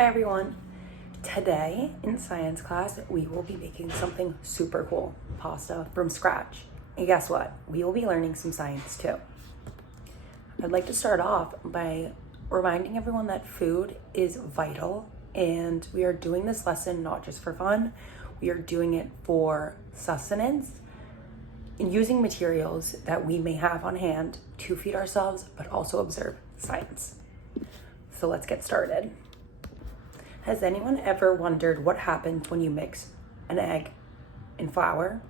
Hi everyone. Today in science class, we will be making something super cool, pasta from scratch. And guess what? We will be learning some science too. I'd like to start off by reminding everyone that food is vital, and we are doing this lesson not just for fun. We are doing it for sustenance and using materials that we may have on hand to feed ourselves, but also observe science. So let's get started. Has anyone ever wondered what happens when you mix an egg and flour?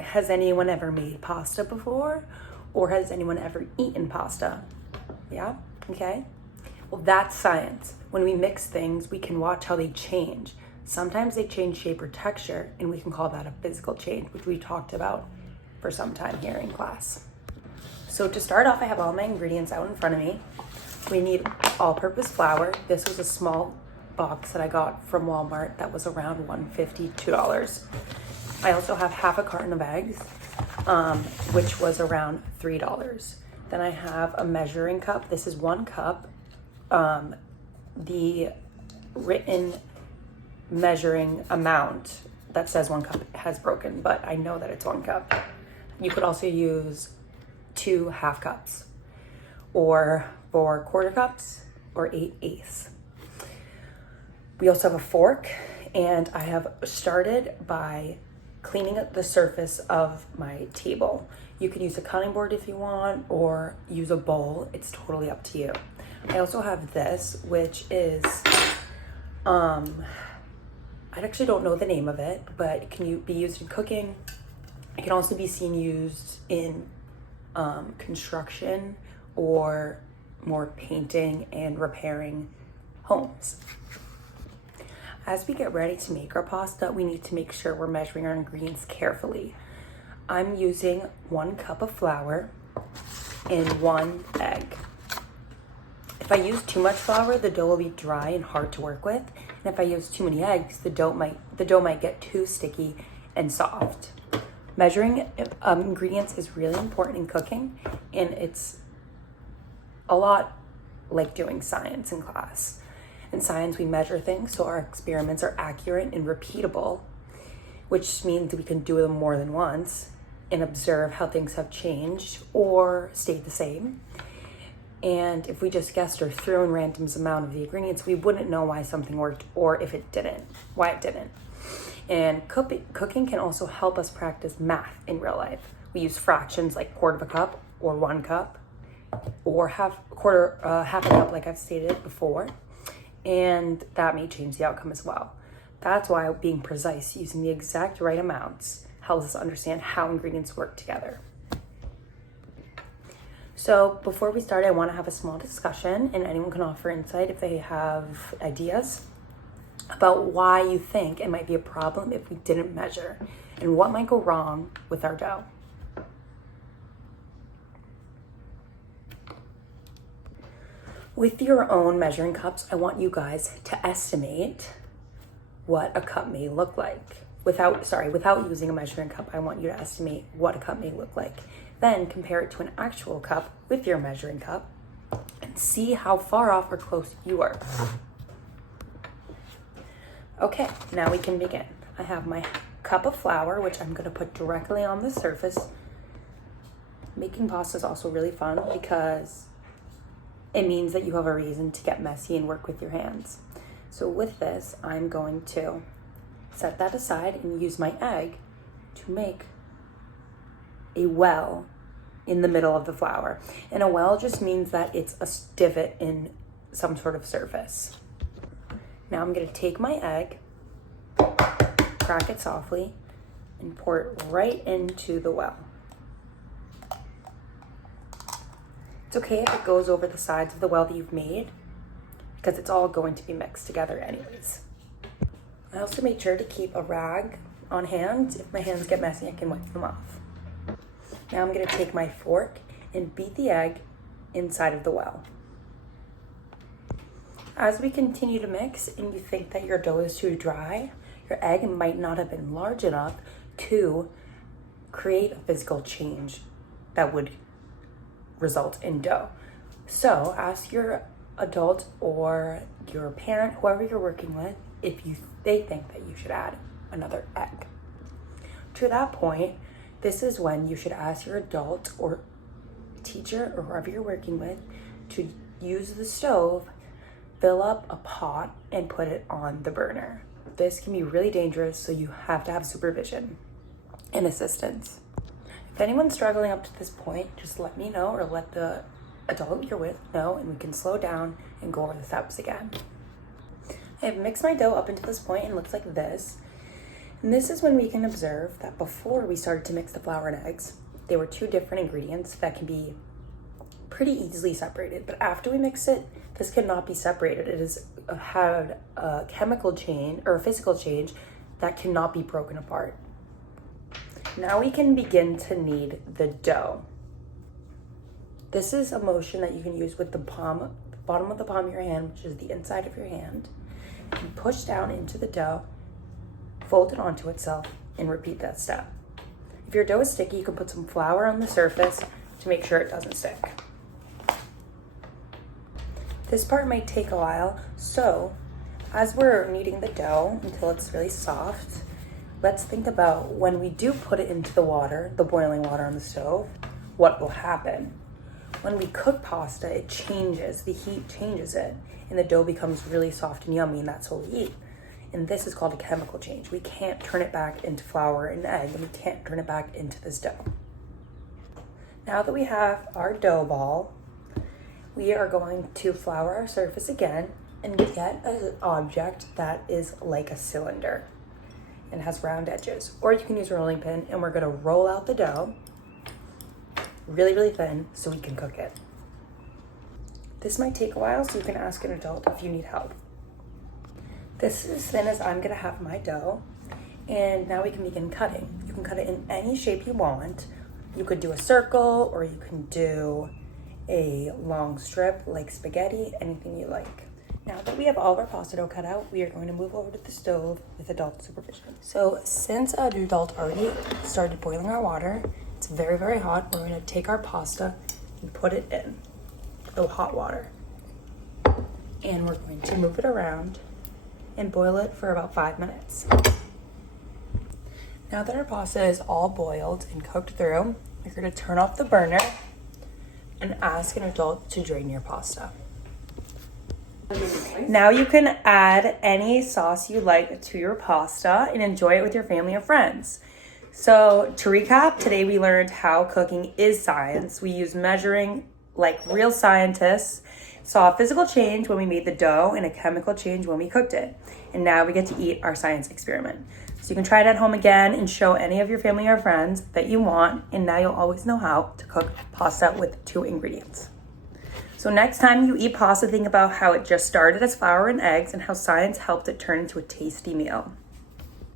Has anyone ever made pasta before? Or has anyone ever eaten pasta? Yeah? Okay. Well, that's science. When we mix things, we can watch how they change. Sometimes they change shape or texture, and we can call that a physical change, which we talked about for some time here in class. So to start off, I have all my ingredients out in front of me. We need all-purpose flour. This was a small box that I got from Walmart that was around $1.50, $2. I also have half a carton of eggs, which was around $3. Then I have a measuring cup. This is 1 cup. The written measuring amount that says 1 cup has broken, but I know that it's 1 cup. You could also use 2 half cups, or 4 quarter cups, or 8/8. We also have a fork, and I have started by cleaning up the surface of my table. You can use a cutting board if you want, or use a bowl. It's totally up to you. I also have this, which is, I actually don't know the name of it, but it can be used in cooking. It can also be seen used in construction or more painting and repairing homes. As we get ready to make our pasta, we need to make sure we're measuring our ingredients carefully. I'm using 1 cup of flour and 1 egg. If I use too much flour, the dough will be dry and hard to work with. And if I use too many eggs, the dough might get too sticky and soft. Measuring ingredients is really important in cooking, and it's a lot like doing science in class. In science, we measure things so our experiments are accurate and repeatable, which means we can do them more than once and observe how things have changed or stayed the same. And if we just guessed or threw in random amount of the ingredients, we wouldn't know why something worked or if it didn't, why it didn't. And cooking can also help us practice math in real life. We use fractions like 1/4 cup or 1 cup, or half a cup like I've stated before, and that may change the outcome as well. That's why being precise, using the exact right amounts, helps us understand how ingredients work together. So before we start, I want to have a small discussion, and anyone can offer insight if they have ideas about why you think it might be a problem if we didn't measure, and what might go wrong with our dough. With your own measuring cups, I want you guys to estimate what a cup may look like. Without using a measuring cup, I want you to estimate what a cup may look like. Then compare it to an actual cup with your measuring cup and see how far off or close you are. Okay, now we can begin. I have my cup of flour, which I'm gonna put directly on the surface. Making pasta is also really fun because it means that you have a reason to get messy and work with your hands. So with this, I'm going to set that aside and use my egg to make a well in the middle of the flour. And a well just means that it's a divot in some sort of surface. Now I'm gonna take my egg, crack it softly, and pour it right into the well. It's okay if it goes over the sides of the well that you've made, because it's all going to be mixed together anyways. I also made sure to keep a rag on hand. If my hands get messy, I can wipe them off. Now I'm gonna take my fork and beat the egg inside of the well. As we continue to mix and you think that your dough is too dry, your egg might not have been large enough to create a physical change that would result in dough. So ask your adult or your parent, whoever you're working with, if they think that you should add another egg. To that point, this is when you should ask your adult or teacher or whoever you're working with to use the stove, fill up a pot, and put it on the burner. This can be really dangerous, so you have to have supervision and assistance. If anyone's struggling up to this point, just let me know or let the adult you're with know, and we can slow down and go over the steps again. I've mixed my dough up into this point and it looks like this. And this is when we can observe that before we started to mix the flour and eggs, they were two different ingredients that can be pretty easily separated. But after we mix it, this cannot be separated. It has had a chemical change or a physical change that cannot be broken apart. Now we can begin to knead the dough. This is a motion that you can use with the bottom of the palm of your hand, which is the inside of your hand. You push down into the dough, fold it onto itself, and repeat that step. If your dough is sticky, you can put some flour on the surface to make sure it doesn't stick. This part might take a while, so as we're kneading the dough until it's really soft, let's think about when we do put it into the water, the boiling water on the stove, what will happen. When we cook pasta, it changes, the heat changes it, and the dough becomes really soft and yummy, and that's what we eat. And this is called a chemical change. We can't turn it back into flour and egg, and we can't turn it back into this dough. Now that we have our dough ball, we are going to flour our surface again and get an object that is like a cylinder and has round edges. Or you can use a rolling pin, and we're gonna roll out the dough really, really thin so we can cook it. This might take a while, so you can ask an adult if you need help. This is as thin as I'm gonna have my dough, and now we can begin cutting. You can cut it in any shape you want. You could do a circle, or you can do a long strip like spaghetti, anything you like. Now that we have all of our pasta dough cut out, we are going to move over to the stove with adult supervision. So since an adult already started boiling our water, it's very, very hot. We're going to take our pasta and put it in the hot water. And we're going to move it around and boil it for about 5 minutes. Now that our pasta is all boiled and cooked through, we're going to turn off the burner and ask an adult to drain your pasta. Now you can add any sauce you like to your pasta and enjoy it with your family or friends. So to recap, today we learned how cooking is science. We use measuring like real scientists, saw a physical change when we made the dough and a chemical change when we cooked it. And now we get to eat our science experiment. So you can try it at home again and show any of your family or friends that you want, and now you'll always know how to cook pasta with 2 ingredients. So next time you eat pasta, think about how it just started as flour and eggs and how science helped it turn into a tasty meal.